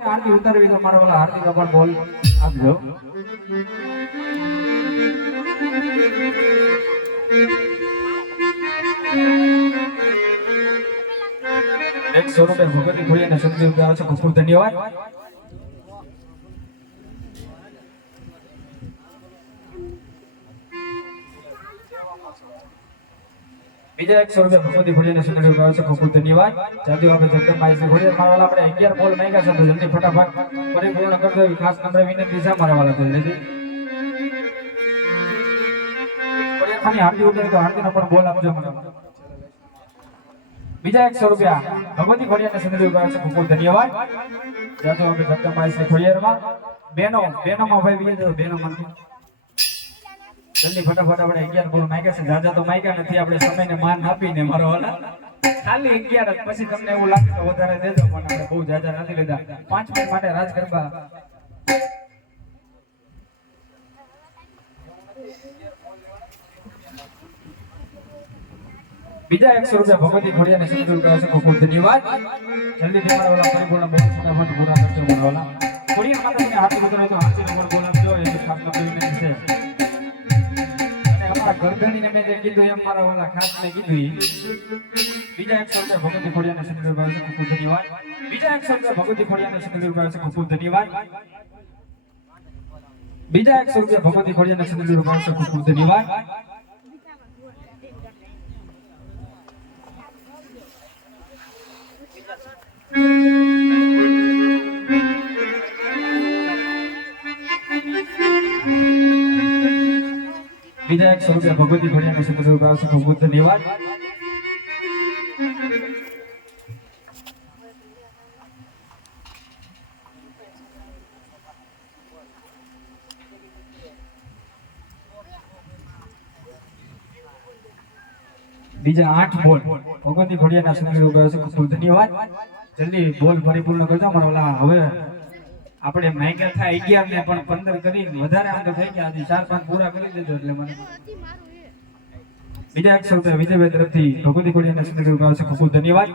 આરતી ઉતારવી તો મારા વાળા આરતી કપાળ બોલ આપજો. એક સ્વરૂપે ભગવતી ખોડિયાને શબ્દ આવે છે. ખૂબ ખૂબ ધન્યવાદ. બીજા એક સ્વરૂપે ભગવતી ખોડિયાને શબ્દ આવે છે. ખૂબ ખૂબ ધન્યવાદ. જાતિ આપણે જગદંબાઈ છે ખોડિયાર મારા વાળા આપણે 11 બોલ માંગ્યા છે તો જલ્દી ફટાફટ પરિપૂર્ણ કરી દો. ખાસ નમ્ર વિનંતી છે મારા વાળા જલ્દી ખોડિયાર ખાની આરતી ઉતારી તો આરતીનો પણ બોલ આપજો મને. બીજા 100 રૂપિયા ભગવતી ખોડિયાને શબ્દ આવે છે. ખૂબ ખૂબ ધન્યવાદ. જાતિ આપણે જગદંબાઈ છે ખોડિયારમાં બેનોમાં ભાઈ બીજે જો બેનો મને જલ્દી ફટાફટ આપણે 11 બોલ માંગ્યા છે. જાજા તો માંગ્યા નથી આપણે સમયને માન આપીને મારો વાલા ખાલી 11 પછી તમને એવું લાગે તો વધારે દેજો પણ આપણે બહુ જાજા નથી લીધા. 5 મિનિટ માટે રાજ ગરબા. બીજા 100 રૂપિયા ભગવતી ખોડિયાને શબ્દ કરે છે. ખૂબ ખૂબ ધન્યવાદ. જલ્દી તમારા વાળા પરિપૂર્ણ બોલ ફટાફટ પૂરા કરજો મારા વાળા. ખોડિયાર માતાજીને હાથી ઉતરે તો હાથીનો પણ બોલ આપજો. એ ખાસ વિનંતી છે. ગરદણીને મેં જે કીધું એમ મારા વાળા ખાસ મેં કીધું. બીજા 100 રૂપિયા ભગવતી ખોડિયાને શબ્દ કરે છે. ખૂબ ખૂબ ધન્યવાદ. બીજા 100 રૂપિયા ભગવતી ખોડિયાને શબ્દ કરે છે. ખૂબ ખૂબ ધન્યવાદ. બીજા 100 રૂપિયા ભગવતી ખોડિયાને શબ્દ કરે છે. ખૂબ ખૂબ ધન્યવાદ. બીજા 100 રૂપિયા ભગવતી ખોડિયાને શબ્દ કરે છે. ખૂબ ખૂબ ધન્યવાદ. બીજા 8 બોલ ભગવતી ખોડિયાના શબ્દ કરે છે. ખૂબ ખૂબ ધન્યવાદ. જલ્દી બોલ પરિપૂર્ણ કરજો મારા વાલા. હવે આપણે માંગ્યા થાય 11 ને પણ 15 કરીને વધારે આમ તો થઈ ગયા. હજી 4-5 પૂરા કરી દેજો એટલે મને. બીજા 100 રૂપિયા વિજયભાઈ તરફથી ભગવતી ખોડિયાના શબ્દ કરે છે. ખૂબ ખૂબ ધન્યવાદ.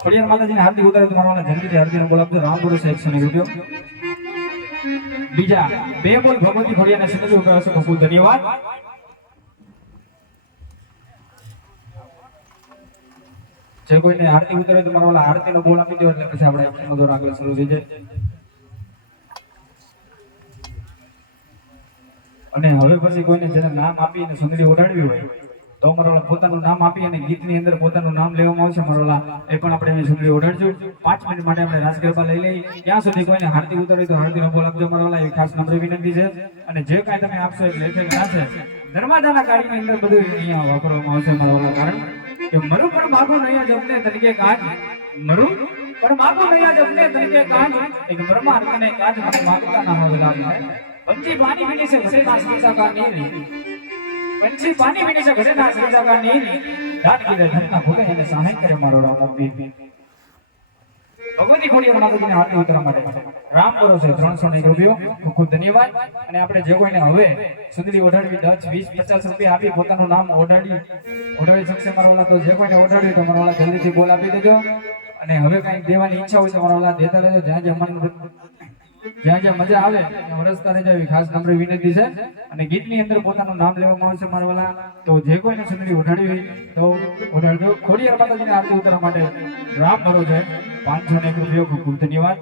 ખોડિયાર માતાજીને હાર્દિક ઉતારે તો મારા જલ્દીથી હાર્દિકનો બોલ આપજો. રામ બોલો 100 રૂપિયો. બીજા 2 બોલ ભગવતી ખોડિયાના શબ્દ કરે છે. ખૂબ ખૂબ ધન્યવાદ. જે કોઈને આરતી ઉતરે તો મારા વાળા આરતીનો બોલ આપી દો એટલે પછી આપણે એક્શન દોર આગળ શરૂ થઈ જાય. અને હવે પછી કોઈને જેને નામ આપીને સુંદરી ઓઢાડવી હોય તો મારા વાળા પોતાનું નામ આપી અને ગીતની અંદર પોતાનું નામ લેવામાં આવશે મારા વાળા. એ પણ આપણે સુંદરી ઓઢાડજો. 5 મિનિટ માટે આપણે રાસ ગરબા લઈ લઈએ. ત્યાં સુધી કોઈને આરતી ઉતરે તો આરતીનો બોલ આપજો મારા વાળા. એ ખાસ નમ્ર વિનંતી છે. અને જે કાંઈ તમે આપશો એટલે લેખે નાશે નર્મદાના કાળીની અંદર બધું અહીંયા વાપરવામાં આવશે મારા વાળા. કારણ કે મરુ પણ માગો નૈયા જપને તરીકે કાજ મરુ પણ માગો નૈયા જપને તરીકે કાજ એક બ્રહ્મા અર્થને કાજ મને માગતા ના હોય લાગે. પંછી પાણી પીને છે ઘરે ના સાસા કા નીરી. પંછી પાણી પીને છે ઘરે ના સાસા કા નીરી. રાત કીધે ઘરના ભૂલે એને સહાય કરે મારો રામ બી. ભગવતી ખોડિયાર માતાજીને હાથે ઉતરવા માટે રામ બોલો છે 301 રૂપિયો. ખૂબ ખૂબ ધન્યવાદ. અને આપણે જે કોઈને હવે સુંદરી ઓઢાડવી 10, 20, 50 રૂપિયા આપી પોતાનું નામ ઓઢાડી શકશે મારા વાળા. તો જે કોઈને ઓઢાડ્યું તો મારા વાળા જલ્દીથી બોલ આપી દેજો. અને હવે કંઈક દેવાની ઈચ્છા હોય તો મારા વાળા દેતા રહેજો. જ્યાં જ્યાં મજા આવે ત્યાં વરસતા રહેજો. એવી ખાસ નમ્ર વિનંતી છે. અને ગીતની અંદર પોતાનું નામ લેવામાં આવશે મારા વાળા. તો જે કોઈને સુંદરી ઓઢાડવી હોય તો ઓઢાડજો. ખોડિયાર માતાજીને આરતી ઉતારવા માટે રામ ભરો છે 501 રૂપિયો. ખૂબ ખૂબ ધન્યવાદ.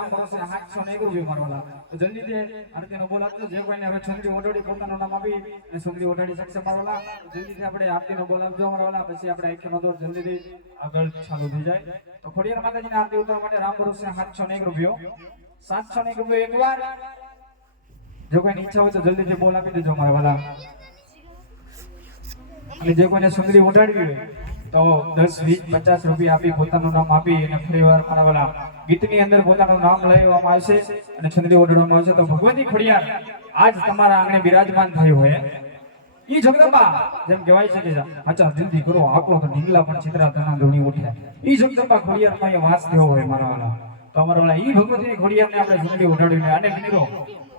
રામ ભરોસે 701 રૂપિયા મારવાલા તો જલ્દીથી આરતીનો બોલ આપજો જે કોઈને હવે છોકરી ઓઢાડી પોતાનું નામ આપી અને છોકરી ઓઢાડી શકશે મારવાલા જલ્દીથી આપણે આરતીનો બોલ આપજો મારવાલા પછી આપણે આખીનો દોર જલ્દીથી આગળ ચાલુ થઈ જાય તો ખોડિયાર માતાજીને આરતી ઉતારવા માટે રામ ભરોસે 701 રૂપિયો 701 રૂપિયો એકવાર જો કોઈની ઈચ્છા હોય તો જલ્દીથી બોલ આપી દેજો મારવાલા અને જે કોઈને સુંદરી ઓઢાડવી હોય તો 10 20 50 રૂપિયા આપી પોતાનું નામ આપી અને ફરીવાર મારવાલા ગીતની અંદર પોતાનું નામ લેવામાં આવશે અને સુંદરી ઓઢાડવામાં આવશે તો ભગવતી ખોડિયાર આજ તમારા આંગણે બિરાજમાન થયું હોય ઈ જગદંબા જેમ કહેવાય છે કે અચ્છા જલ્દી કરો આકલો તો ઢીંગલા પણ ચિત્રા તના ધોણી ઉઠ્યા ઈ જગદંબા ખોડિયારમાં એ વાસ થયો હોય મારવાલા તો અમારા ઈ ભગવતી ખોડિયારને આપણે સુંદરી ઓઢાડીને અને મિત્રો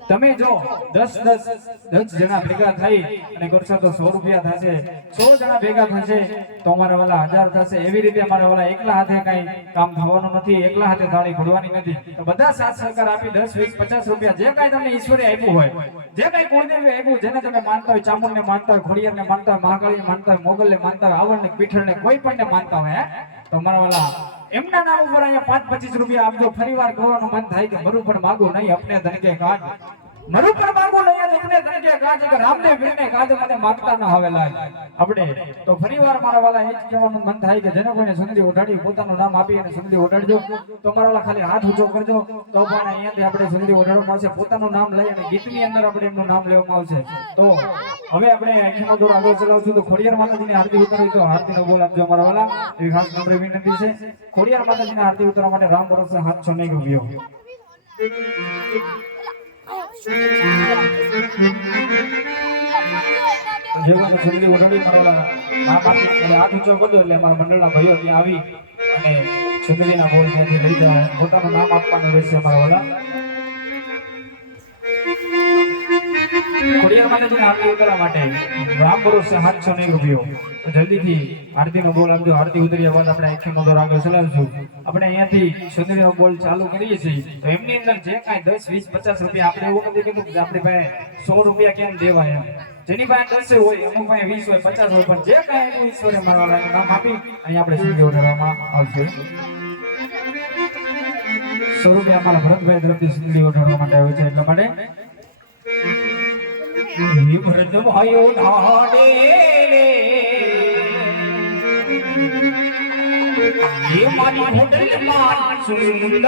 તમે જો 10 જણા ભેગા થઈ અને કરશો તો 100 રૂપિયા થશે 100 જણા ભેગા થશે તો અમારા વાલા 1000 થશે એવી રીતે અમારા વાલા એકલા હાથે કઈ કામ થવાનું નથી એકલા હાથે તાળી ફોડવાની નથી તો બધા સાથ સહકાર આપી 10 20 50 રૂપિયા જે કાંઈ તમને ઈશ્વરે આપ્યું હોય જે કાંઈ કુળદેવી આપ્યું જેને તમે માનતા હોય ચામુંડને માનતા હોય ખોડિયારને માનતા હોય મહાકાળીને માનતા હોય મોગલને માનતા હોય આવડને પીઠળને કોઈ પણને માનતા હોય તો અમારા વાલા એમના નામ ઉપર અહીંયા 5-25 રૂપિયા આપજો ફરીવાર કહેવાનું મન થાય કે મરું પણ માગો નહીં અપને ધન કે કાજ મરું પણ માગો નહીં અપને ધન કે કાજ કે રામદેવ વીરને કાજ મને માગતા ન હવે લાય આપણે તો ફરીવાર મારા વાલા એ જ કહેવાનું મન થાય કે જેને કોઈને સુંદરી ઓઢાડી પોતાનું નામ આપી અને સુંદરી ઓઢાડજો તો મારા વાલા ખાલી હાથ ઊંચો કરજો તો પણ અહીંયાથી આપણે સુંદરી ઓઢાડવામાં આવશે પોતાનું નામ લઈ અને ગીતની અંદર આપણે એમનું નામ લેવામાં આવશે તો હવે આપણે આખીનો દોર આગળ ચલાવશું તો ખોડિયાર માતાજીની આરતી ઉતારવી તો આરતીનો બોલ આપજો મારા વાલા એવી ખાસ નમ્ર વિનંતી છે ખોડિયાર માતાજીની આરતી ઉતારવા માટે રામ ભરોસે 701 રૂપિયો જેવું સુંદરી ઓઢાડી મારવાલા નામ આપી એટલે હાથ ઊંચો કરજો એટલે અમારા મંડળના ભાઈઓ ત્યાં આવી અને સુંદરીના બોલ ત્યાંથી લઈ જાય પોતાનું નામ આપવાનું રહેશે અમારા વાલા ખોડિયાર માતાજીને આરતી ઉતારવા માટે રામ ભરોસે 701 રૂપિયો તો જલ્દીથી આરતીનો બોલ આપજો આરતી ઉતર્યા બાદ આપણે આખી દોર આગળ ચલાવીશું આપણે અહીંયાથી સુંદરીનો બોલ ચાલુ કરીએ છીએ તો એમની અંદર જે કાંઈ 10 20 50 રૂપિયા આપણે એવું નથી કીધું કે આપણી પાસે 100 રૂપિયા કેમ દેવાય એમ જેની પાસે 10 હોય અમુક પાસે 20 હોય 50 હોય પણ જે કાંઈ એનું ઈશ્વરે મારવાના નામ આપી અહીંયા આપણે સુંદરી ઓઢાડવામાં આવશે 100 રૂપિયા અમારા ભરતભાઈ તરફથી સુંદરી ઓઢાડવા માટે આવ્યો છે એટલા માટે ભરત ભાઈઓ ઢાડે ये मारी होटल मान सुंदरनी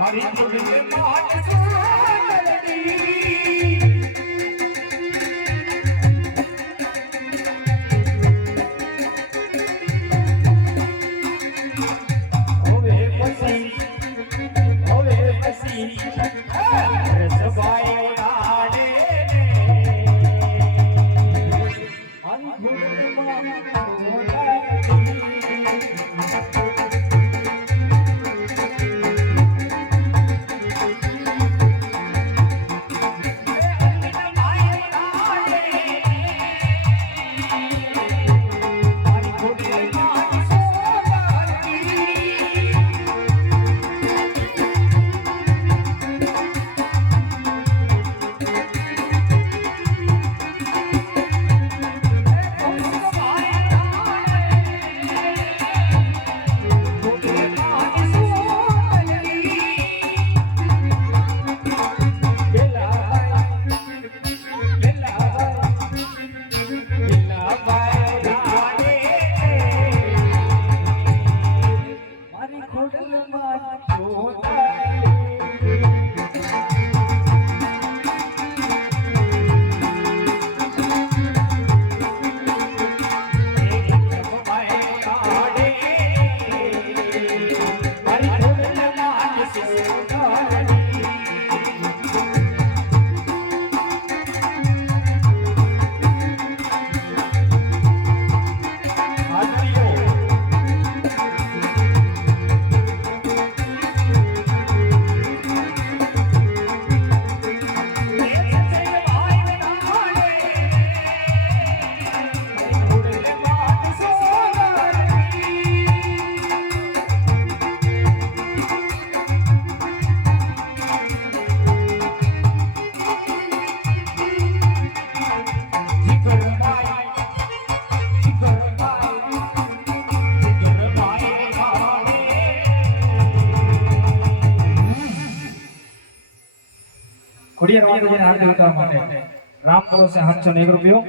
મારી ખોડલે માત સોનલડી ખોડિયાર માતાજીને આરતી ઉતારવા માટે રામ ભરોસે 701 રૂપિયો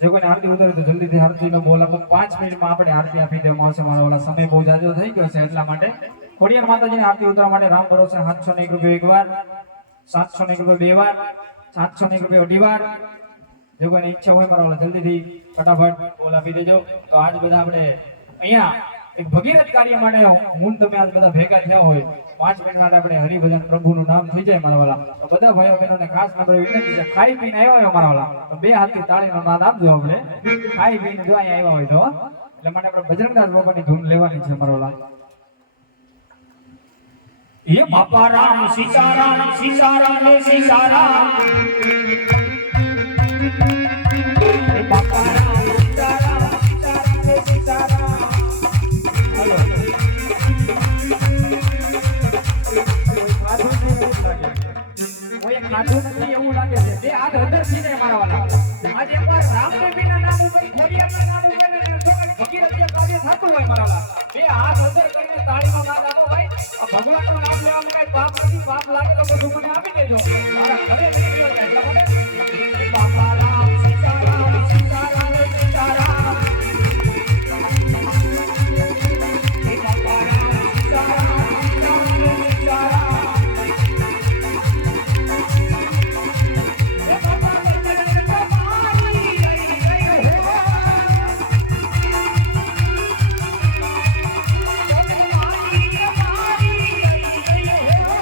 જે કોઈને આરતી ઉતારે તો જલ્દીથી આરતીનો બોલ આપો 5 મિનિટમાં આપણે આરતી આપી દેવામાં આવશે મારો ઓલા સમય બહુ જાજો થઈ ગયો છે એટલા માટે ખોડિયાર માતાજીને આરતી ઉતારવા માટે રામ ભરોસે 701 રૂપિયો એકવાર 701 રૂપિયો બે વાર 701 રૂપિયો અઢી વાર જો કોઈને ઈચ્છા હોય મારો ઓલા જલ્દીથી ફટાફટ બોલ આપી દેજો તો આજ બધા આપણે અહીંયા એક ભગીરથ કાર્ય માટે હું તમે આજ બધા ભેગા થયા હોય 5 મિનિટ માટે આપણે હરિભજન પ્રભુનું નામ થઈ જાય મારા વાલા તો બધા ભાઈઓ બહેનોને ખાસ નમ્ર વિનંતી છે ખાઈ પીને આવ્યા હોય મારા વાલા તો બે હાથથી તાળીનો નાદ આપજો આપણે ખાઈ પીને જો અહીંયા આવ્યા હોય તો એટલે માટે આપણે બજરંગદાસ બાપાની ધૂન લેવાની છે મારા વાલા ये बापा राम सीताराम सीताराम सीताराम ये बापा राम सीताराम सीताराम सीताराम हेलो ઓય ખાધું નથી એવું લાગે છે બે હાથ અંદર થી ને મારા વાલા આજે એકવાર રામદેવીના નામ ઉપર ખોડિયારના નામ ઉપર ને જો ભગીરથ કાર્ય થતું હોય મારા વાલા બે હાથ અંદર કરીને તાળીનો નાદ આપો ભાઈ આ ભગવાનનું નામ લેવામાં કઈ પાપ નથી પાપ લાગે તો બધું મને આપી દેજો મારા ઘરે નહીં ગયો એટલા માટે बापा राम सीताराम सीताराम सीताराम ये बापा राम सीताराम सीताराम सीताराम ये बापा तुम्हारी गई हो तुम्हारी गई हो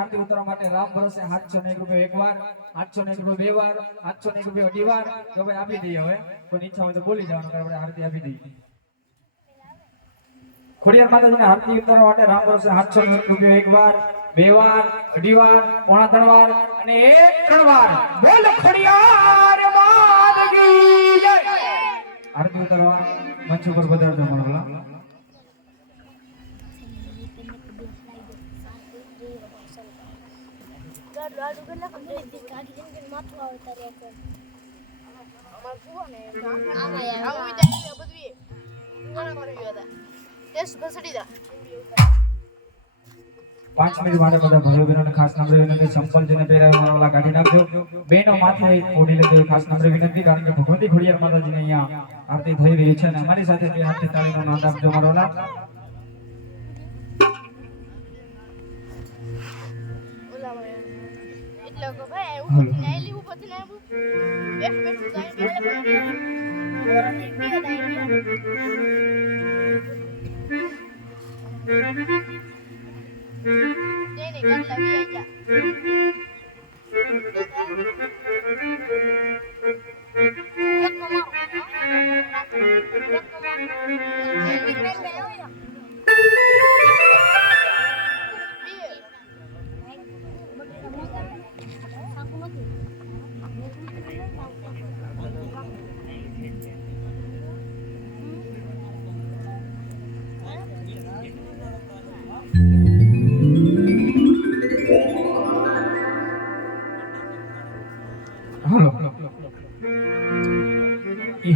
આરતી ઉતારવા માટે રામ ભરોસે 701 રૂપિયા એકવાર, 801 રૂપિયા બે વાર, 801 રૂપિયા અઢી વાર તો ભાઈ આપી દઈએ. હવે કોઈ ઈચ્છા હોય તો બોલી જવાનું, આપણે આરતી આપી દઈએ. ખોડિયાર માતાજીને આરતી ઉતારવા માટે રામ ભરોસે 701 રૂપિયા એકવાર, બે વાર, અઢી વાર, પોણા ત્રણ વાર અને એક ત્રણ વાર. બોલ ખોડિયાર માત કી જય. આરતી ઉતારવા મંચ ઉપર પધારજો મારા. પાંચ મિનિટ માટે બધા ભાઈઓ બહેનોને ખાસ નમ્ર વિનંતી, સંપલ જેને પહેરાવ્યા વાળા કાઢી નાખજો. બહેનો માથે ઓઢી લેજો ખાસ નમ્ર વિનંતી, કારણ કે ભગવતી ખોડિયાર માતાજીને અહીંયા આરતી થઈ રહી છે અને અમારી સાથે બે હાથથી તાળીનો નાદ આપજો મારા.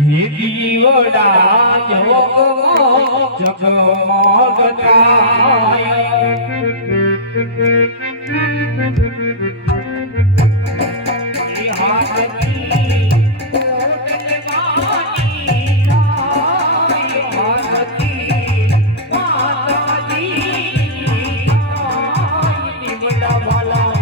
હે દીવડા જોગમાં જગમગ થાય, હે હાથથી પોટલવાની થાય, હાથથી માતાજીની થાય, દીવડા વાલા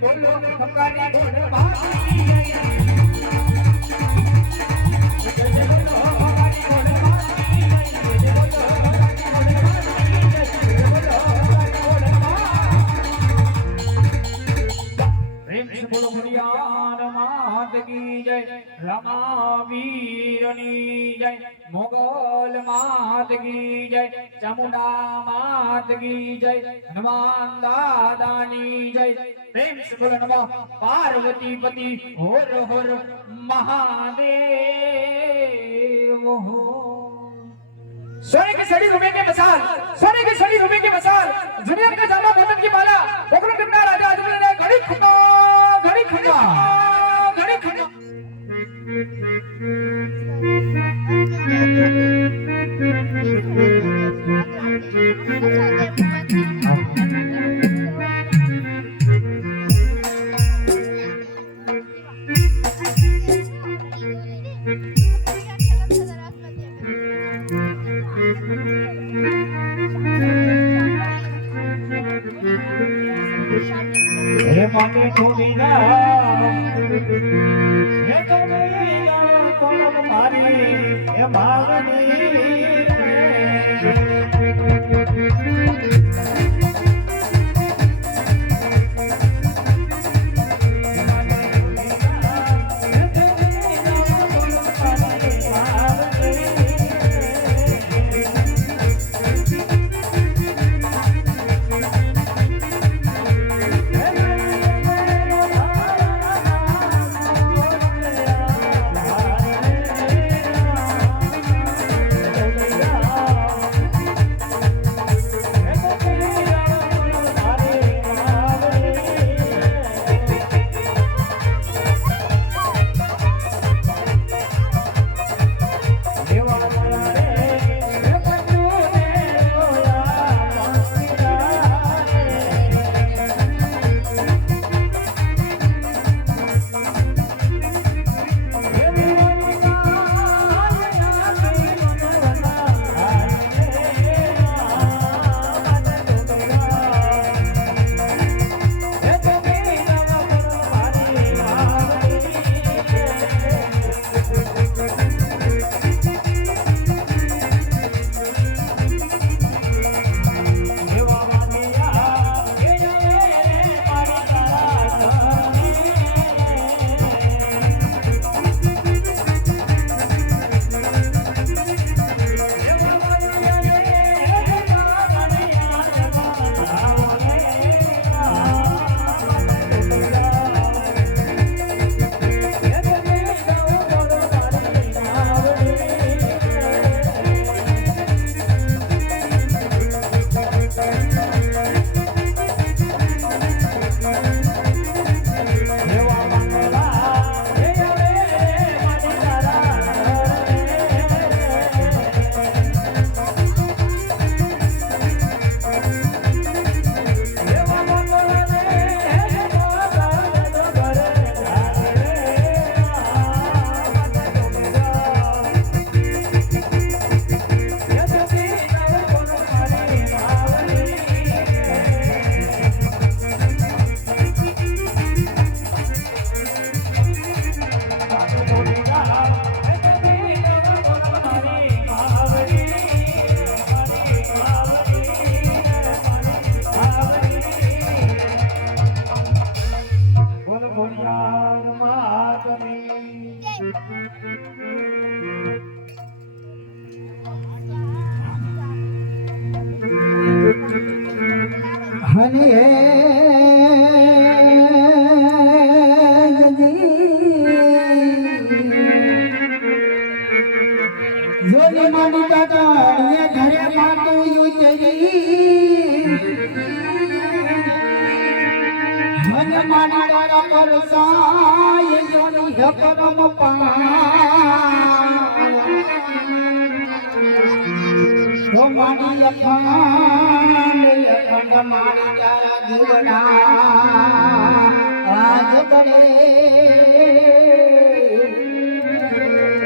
બોલો ખંભાની ગોળ મારી જય જય બોલો ખંભાની ગોળ મારી જય જય બોલો ખંભાની ગોળ મારી જય જય બોલો ખંભાની ગોળ મારી પ્રેમ સે બોલો મુનિયાર માત કી જય રમા વીરની જય મોગલ માત કી જય ચામુંડા માત કી જય હનુમાન દાદાની જય પ્રેમ સે બોલો નમઃ પાર્વતી પતિ હોર હોર મહાદેવ હો सोने की सड़ी रुपए के मसाल सोने की सड़ी रुपए के मसाल जुनियर का जामा मदन की माला बकरो कितना राजा अजमेर ने घड़ी खंबा घड़ी खंबा घड़ी खंबा હે માને ઠોડીના હે ઠોડીના કોણ મારી હે માગની हनी है जोनी मानी दादा ये घरे मातो यू तेरी मन मानी दादा परसा ये जोनी है परम पा तो मानी अखंड मानी तारा दीवना